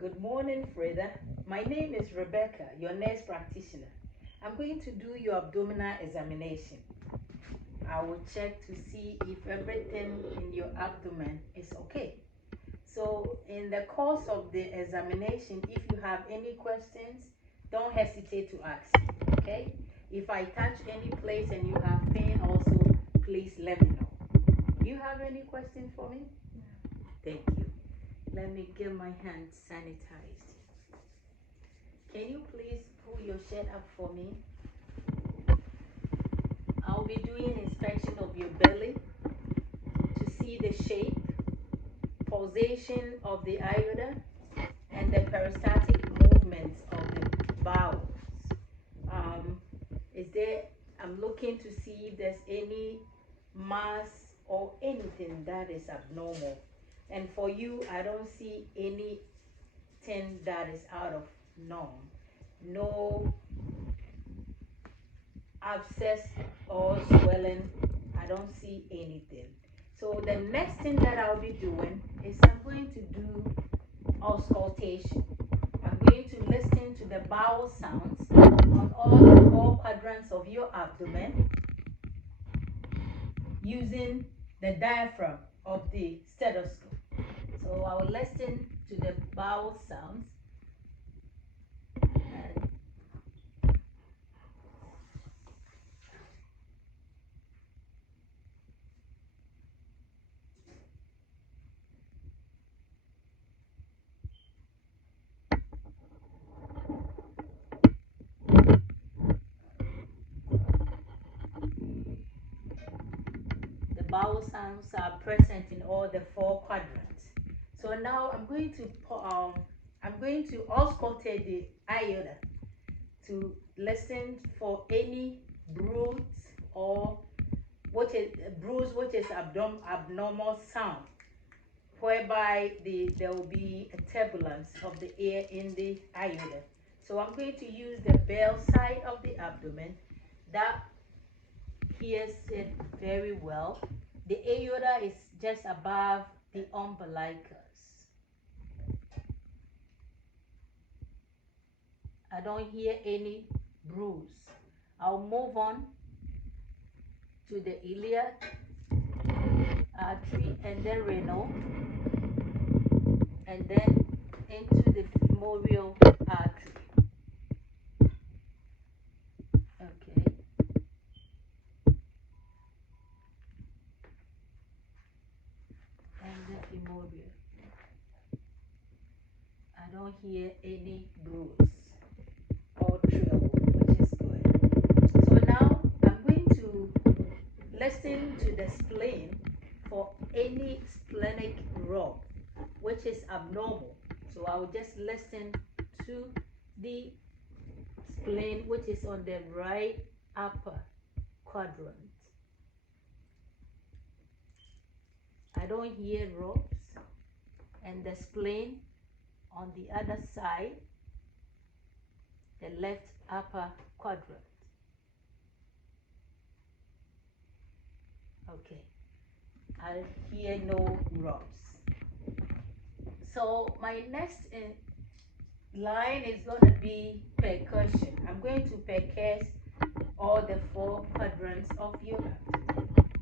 Good morning, Freda. My name is Rebecca, your nurse practitioner. I'm going to do your abdominal examination. I will check to see if everything in your abdomen is okay. So, in the course of the examination, if you have any questions, don't hesitate to ask, okay? If I touch any place and you have pain also, please let me know. Do you have any questions for me? No. Thank you. Let me get my hands sanitized. Can you please pull your shirt up for me? I'll be doing inspection of your belly to see the shape, pulsation of the aorta, and the peristaltic movements of the bowels. I'm looking to see if there's any mass or anything that is abnormal. And for you, I don't see anything that is out of norm. No abscess or swelling. I don't see anything. So the next thing that I'll be doing is I'm going to do auscultation. I'm going to listen to the bowel sounds on all the 4 quadrants of your abdomen using the diaphragm of the stethoscope. So I will listen to the bowel sounds. The bowel sounds are present in all the 4 quadrants. So now I'm going to auscultate the aorta to listen for any bruise or which is abnormal sound, whereby there will be a turbulence of the air in the aorta. So I'm going to use the bell side of the abdomen that hears it very well. The aorta is just above the umbilicus. I don't hear any bruise. I'll move on to the iliac artery and then renal, and then into the femoral artery. Okay. And the femoral. I don't hear any bruise or trill, which is good. So now I'm going to listen to the spleen for any splenic rub, which is abnormal. So I will just listen to the spleen, which is on the right upper quadrant. I don't hear rubs, and the spleen on the other side, the left upper quadrant. Okay, I hear no rubs. So my next line is going to be percussion. I'm going to percuss all the 4 quadrants of your abdomen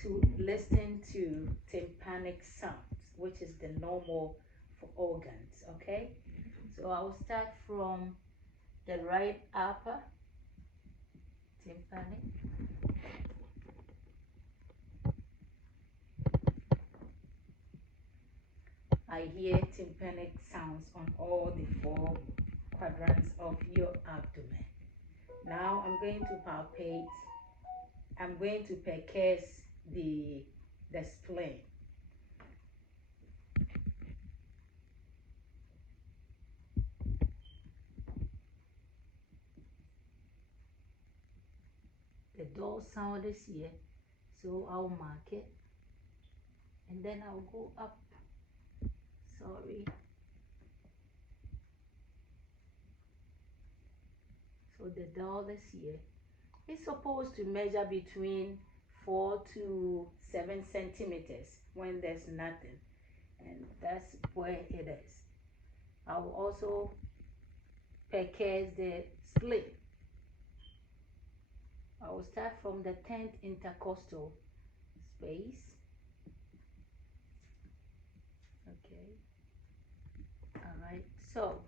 to listen to tympanic sounds, which is the normal for organs, okay? So I'll start from the right upper tympanic. I hear tympanic sounds on all the 4 quadrants of your abdomen. Now I'm going to palpate. I'm going to percuss the spleen. The dull sound is here, so I'll mark it, and then I'll go up. Sorry. So the dull is here. It's supposed to measure between 4 to 7 centimeters when there's nothing, and that's where it is. I will also percase the split. I will start from the 10th intercostal space. Okay. All right. So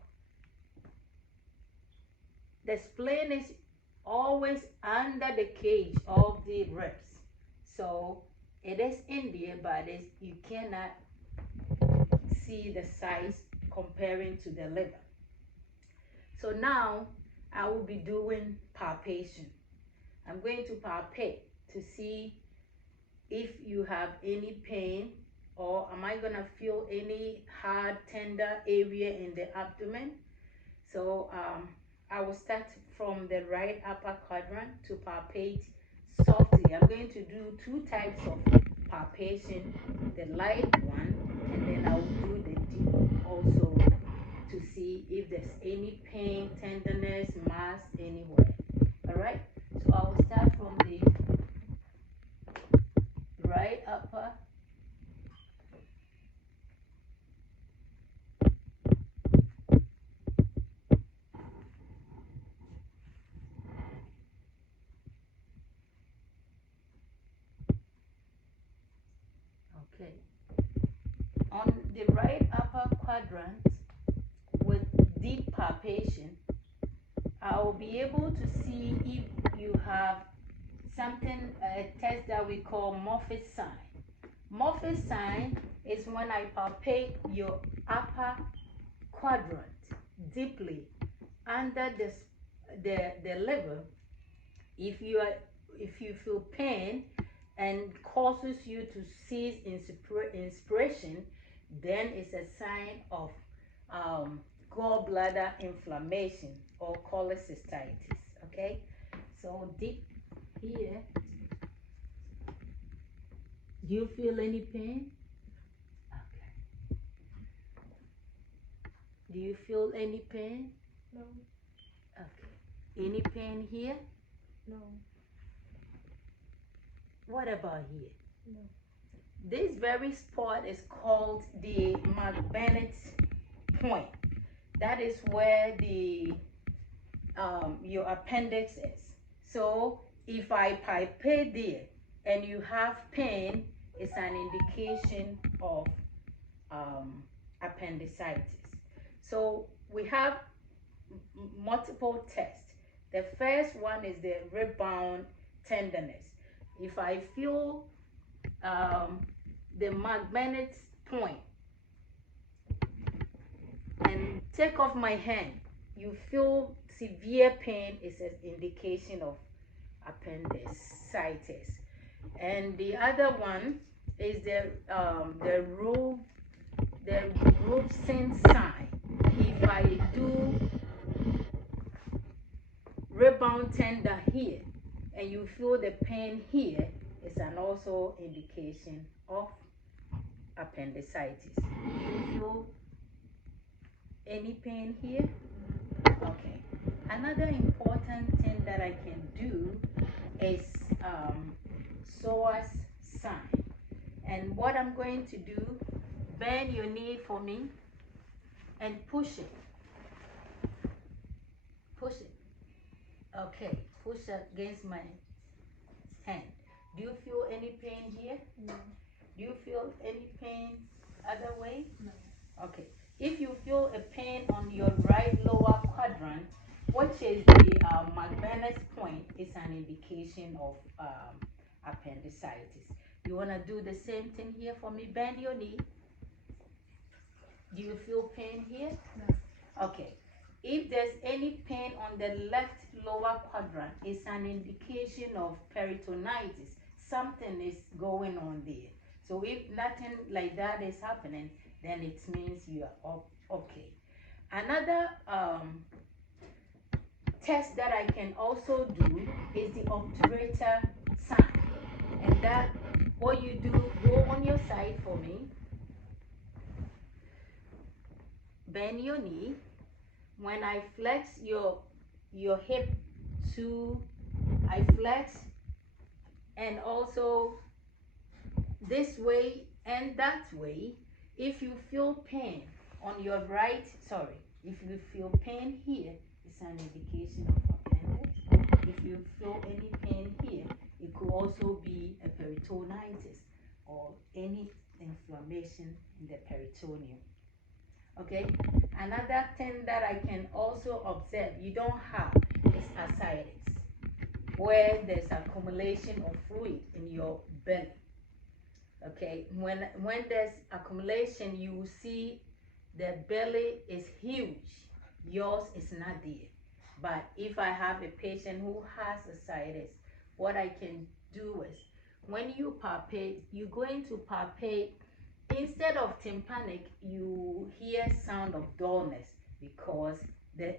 the spleen is always under the cage of the ribs. So it is in there, but you cannot see the size comparing to the liver. So now I will be doing palpation. I'm going to palpate to see if you have any pain, or am I gonna feel any hard, tender area in the abdomen. So I will start from the right upper quadrant to palpate softly. I'm going to do two types of palpation, the light one, and then I will do the deep also to see if there's any pain, tenderness, mass anywhere. All right, so I will start from the right upper. Okay, on the right upper quadrant with deep palpation, I will be able to see if you have something, a test that we call Moffitt sign. Moffitt sign is when I palpate your upper quadrant deeply under the liver. If you feel pain and causes you to cease inspiration, then it's a sign of gallbladder inflammation or cholecystitis. Okay, so deep here. Do you feel any pain? Okay. Do you feel any pain? No. Okay. Any pain here? No. What about here? No. This very spot is called the McBennett point. That is where the your appendix is. So if I palpate there and you have pain, it's an indication of appendicitis. So we have multiple tests. The first one is the rebound tenderness. If I feel the McBennett point and take off my hand, you feel severe pain, is an indication of appendicitis. And the other one is the Robson sign. If I do rebound tender here and you feel the pain here, it's an also indication of appendicitis. Do you feel any pain here? Okay. Another important thing that I can do is psoas sign. And what I'm going to do, bend your knee for me and push it. Push it. Okay, push against my hand. Do you feel any pain here? No. Do you feel any pain other way? No. Okay. If you feel a pain on your right lower quadrant, which is the McBennett point, is an indication of appendicitis. You want to do the same thing here for me? Bend your knee. Do you feel pain here? No. Okay. If there's any pain on the left lower quadrant, it's an indication of peritonitis. Something is going on there. So if nothing like that is happening, then it means you are okay. Another test that I can also do is the obturator sign. And that, what you do, go on your side for me. Bend your knee. When I flex your hip to, I flex, and also this way and that way. If you feel pain on your right, sorry, if you feel pain here, it's an indication of appendix. If you feel any pain here, it could also be a peritonitis or any inflammation in the peritoneum. Okay, another thing that I can also observe you don't have is ascites, where there's accumulation of fluid in your belly. Okay, when there's accumulation, you will see the belly is huge. Yours is not there. But if I have a patient who has ascites, what I can do is, when you palpate, you're going to palpate. Instead of tympanic, you hear sound of dullness, because the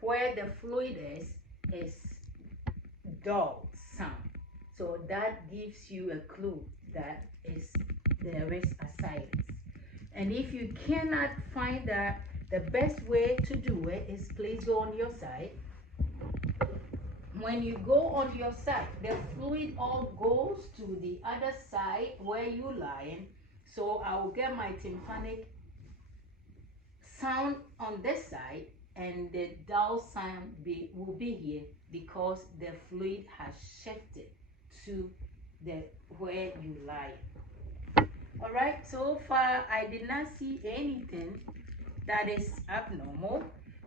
where the fluid is dull sound. So that gives you a clue that there is ascites. And if you cannot find that, the best way to do it is please go on your side. When you go on your side, the fluid all goes to the other side where you lying. So I will get my tympanic sound on this side, and the dull sound will be here, because the fluid has shifted to the where you lie. All right, so far I did not see anything that is abnormal.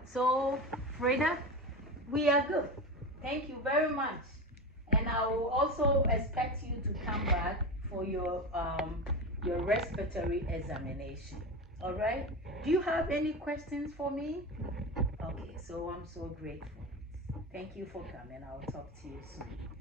So Frida, we are good. Thank you very much, and I will also expect you to come back for your respiratory examination. All right, do you have any questions for me? Okay, so I'm so grateful. Thank you for coming. I'll talk to you soon.